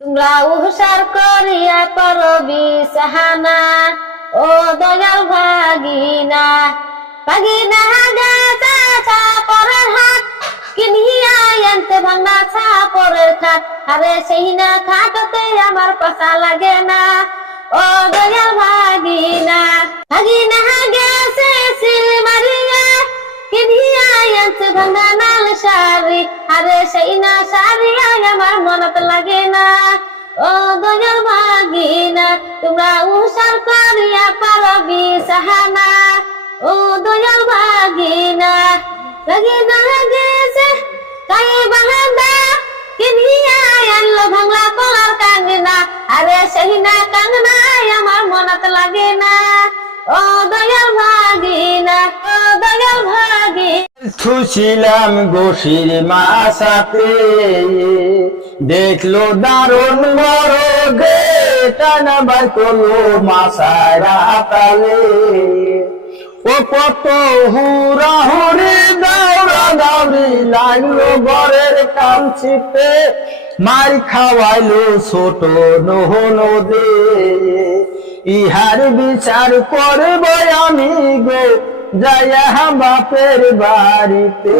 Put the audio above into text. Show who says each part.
Speaker 1: তোমরা উহসার করিয়া করবি সাহানা ও দয়াল ভাগিনা। ভাগিনা গাছা হাট কিনিয়া খাট আরে সেই না খাটতে আমার পয়সা লাগে না। ও দয়াল ভাগিনা ভাগিনা গেছে সিল মারিয়া, কিনিয়া আনতে নাল শাড়ি। আরে সেই না শাড়ি আমার মনত লাগে না। ও দয়াল ভাগিনা, তোমরা উসার করিয়া পারবি সাহানা ও দয়াল ভাগিনা লাগিনা গেছে কাই বাহানা। কিনিয়া আনলো ভাঙলা কলার কাঙ্গনা আরে সেই না কাঙ্গনা আমার মনত লাগে না। ও
Speaker 2: ছুছিলাম গোসির মাসাতে। দেখল দারুণ বড় গে টানা বাই করল মাসায় রাতালে। ও কত হুরা হুরি দাউরা দাউরি লাগল কাম ছিপে মার খাওয়াইলো ছোট নহন দে ইহার বিচার করব আমি গো যাইয়া বাপের বাড়িতে।